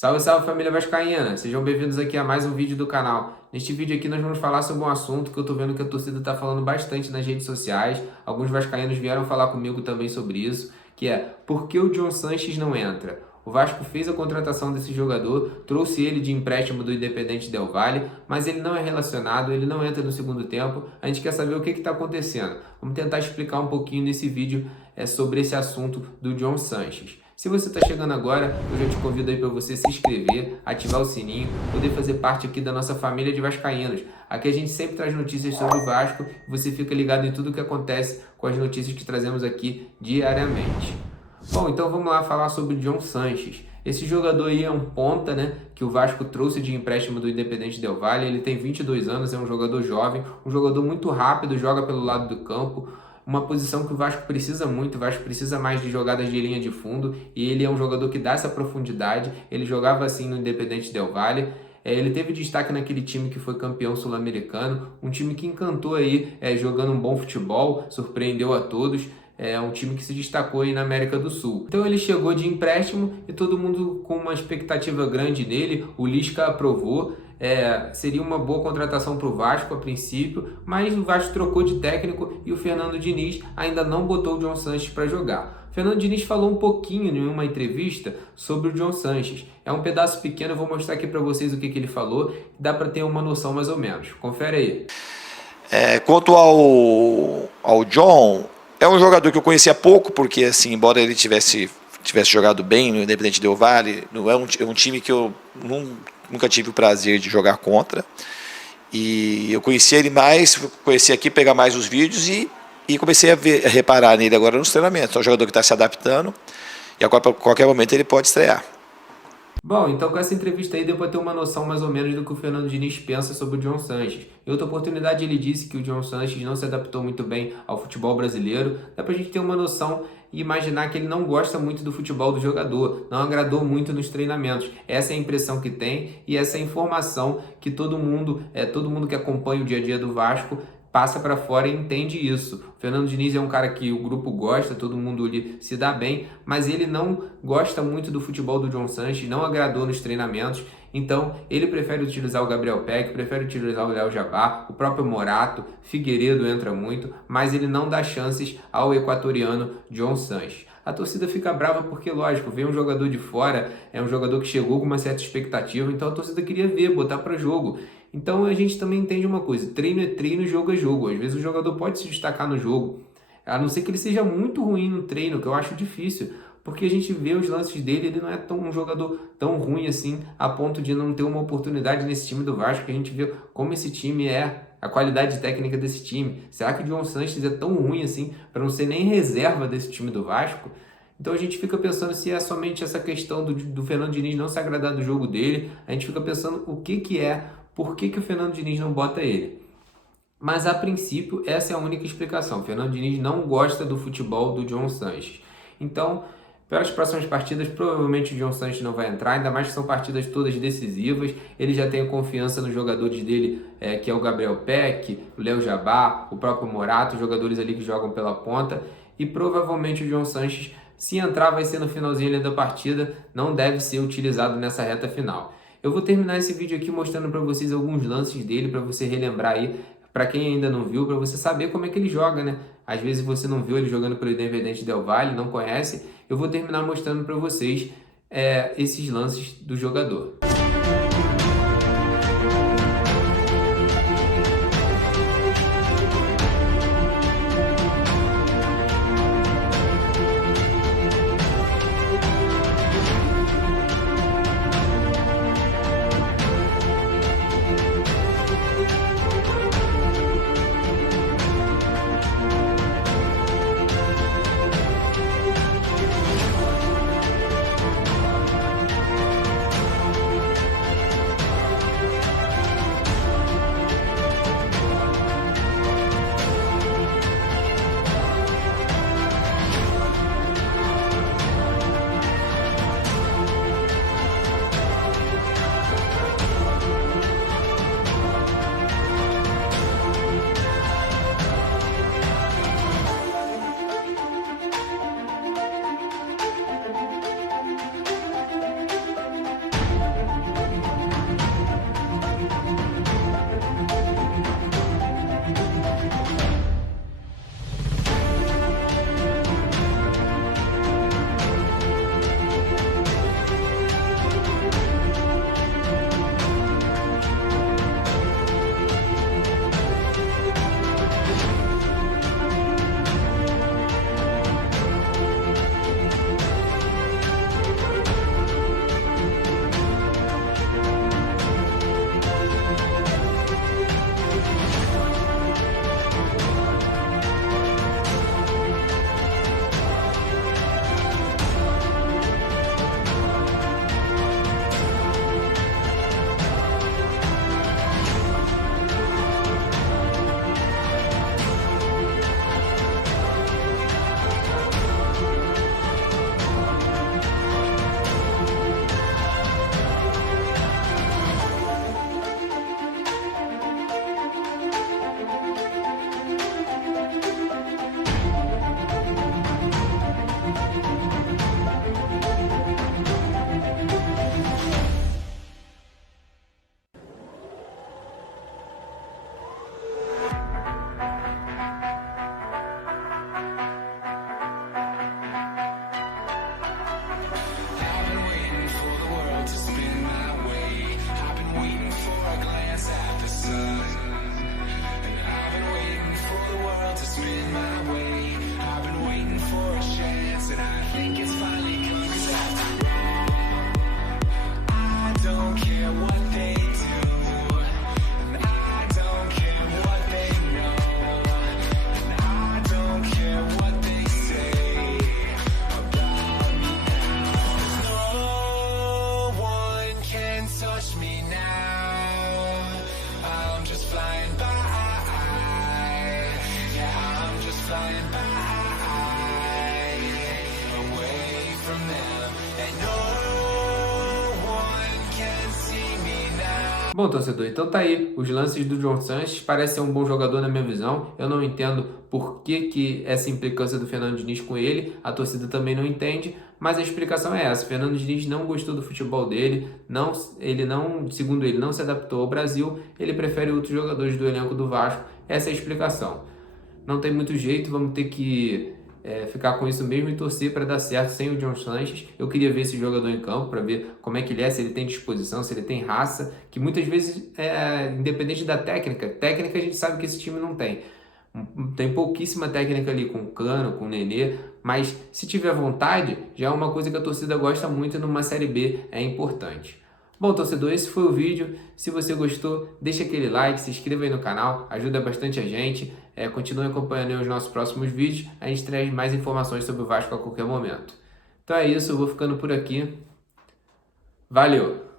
Salve, salve família vascaína! Sejam bem-vindos aqui a mais um vídeo do canal. Neste vídeo aqui nós vamos falar sobre um assunto que eu tô vendo que a torcida está falando bastante nas redes sociais. Alguns vascaínos vieram falar comigo também sobre isso, que é: por que o John Sanches não entra? O Vasco fez a contratação desse jogador, trouxe ele de empréstimo do Independente Del Valle, mas ele não é relacionado, ele não entra no segundo tempo. A gente quer saber o que está acontecendo. Vamos tentar explicar um pouquinho nesse vídeo sobre esse assunto do John Sanches. Se você está chegando agora, eu já te convido aí para você se inscrever, ativar o sininho, poder fazer parte aqui da nossa família de vascaínos. Aqui a gente sempre traz notícias sobre o Vasco e você fica ligado em tudo o que acontece com as notícias que trazemos aqui diariamente. Bom, então vamos lá falar sobre o John Sanches. Esse jogador aí é um ponta, né, que o Vasco trouxe de empréstimo do Independente Del Valle. Ele tem 22 anos, é um jogador jovem, um jogador muito rápido, joga pelo lado do campo. Uma posição que o Vasco precisa muito, o Vasco precisa mais de jogadas de linha de fundo e ele é um jogador que dá essa profundidade. Ele jogava assim no Independente Del Valle. Ele teve destaque naquele time que foi campeão sul-americano, um time que encantou aí jogando um bom futebol, surpreendeu a todos. É um time que se destacou aí na América do Sul. Então ele chegou de empréstimo e todo mundo com uma expectativa grande nele. O Lisca aprovou. Seria uma boa contratação para o Vasco a princípio, mas o Vasco trocou de técnico e o Fernando Diniz ainda não botou o John Sanches para jogar. O Fernando Diniz falou um pouquinho em uma entrevista sobre o John Sanches. É um pedaço pequeno, eu vou mostrar aqui para vocês o que ele falou, dá para ter uma noção mais ou menos. Confere aí. Quanto ao John, é um jogador que eu conhecia pouco, porque assim, embora ele tivesse jogado bem no Independente Del Valle, não é um time que eu nunca tive o prazer de jogar contra. E eu conhecia ele mais, conheci aqui, pegar mais os vídeos e comecei a reparar nele agora nos treinamentos. É um jogador que está se adaptando e agora, a qualquer momento ele pode estrear. Bom, então com essa entrevista aí deu para ter uma noção mais ou menos do que o Fernando Diniz pensa sobre o John Sanches. Em outra oportunidade ele disse que o John Sanches não se adaptou muito bem ao futebol brasileiro. Dá pra gente ter uma noção e imaginar que ele não gosta muito do futebol do jogador, não agradou muito nos treinamentos. Essa é a impressão que tem e essa é a informação que todo mundo que acompanha o dia a dia do Vasco passa para fora e entende isso. O Fernando Diniz é um cara que o grupo gosta, todo mundo ali se dá bem, mas ele não gosta muito do futebol do John Sanches, não agradou nos treinamentos, então ele prefere utilizar o Gabriel Peck, prefere utilizar o Léo Jabá, o próprio Morato, Figueiredo entra muito, mas ele não dá chances ao equatoriano John Sanches. A torcida fica brava porque, lógico, vem um jogador de fora, é um jogador que chegou com uma certa expectativa, então a torcida queria ver, botar para jogo. Então a gente também entende uma coisa: treino é treino, jogo é jogo. Às vezes o jogador pode se destacar no jogo, a não ser que ele seja muito ruim no treino, que eu acho difícil, porque a gente vê os lances dele, ele não é um jogador tão ruim assim, a ponto de não ter uma oportunidade nesse time do Vasco, que a gente vê como esse time a qualidade técnica desse time. Será que o John Sanches é tão ruim assim para não ser nem reserva desse time do Vasco? Então a gente fica pensando se é somente essa questão do Fernando Diniz não se agradar do jogo dele. A gente fica pensando por que o Fernando Diniz não bota ele. Mas a princípio essa é a única explicação. O Fernando Diniz não gosta do futebol do John Sanches. Então, pelas próximas partidas, provavelmente o John Sanches não vai entrar, ainda mais que são partidas todas decisivas. Ele já tem confiança nos jogadores dele, que é o Gabriel Peck, o Léo Jabá, o próprio Morato, jogadores ali que jogam pela ponta. E provavelmente o John Sanches, se entrar, vai ser no finalzinho ali da partida, não deve ser utilizado nessa reta final. Eu vou terminar esse vídeo aqui mostrando para vocês alguns lances dele, para você relembrar aí, para quem ainda não viu, para você saber como é que ele joga, né? Às vezes você não viu ele jogando pelo Independente Del Valle, não conhece. Eu vou terminar mostrando para vocês esses lances do jogador. Bom, torcedor, então tá aí. Os lances do John Sanches parece ser um bom jogador na minha visão. Eu não entendo por que essa implicância do Fernando Diniz com ele. A torcida também não entende, mas a explicação é essa. Fernando Diniz não gostou do futebol dele, segundo ele, não se adaptou ao Brasil. Ele prefere outros jogadores do elenco do Vasco. Essa é a explicação. Não tem muito jeito, vamos ter que ficar com isso mesmo e torcer para dar certo sem o John Sanches. Eu queria ver esse jogador em campo para ver como é que ele é, se ele tem disposição, se ele tem raça, que muitas vezes, independente da técnica a gente sabe que esse time não tem. Tem pouquíssima técnica ali com o Cano, com o Nenê, mas se tiver vontade, já é uma coisa que a torcida gosta muito e numa Série B é importante. Bom, torcedor, esse foi o vídeo. Se você gostou, deixa aquele like, se inscreva aí no canal, ajuda bastante a gente. Continue acompanhando os nossos próximos vídeos, a gente traz mais informações sobre o Vasco a qualquer momento. Então é isso, eu vou ficando por aqui. Valeu!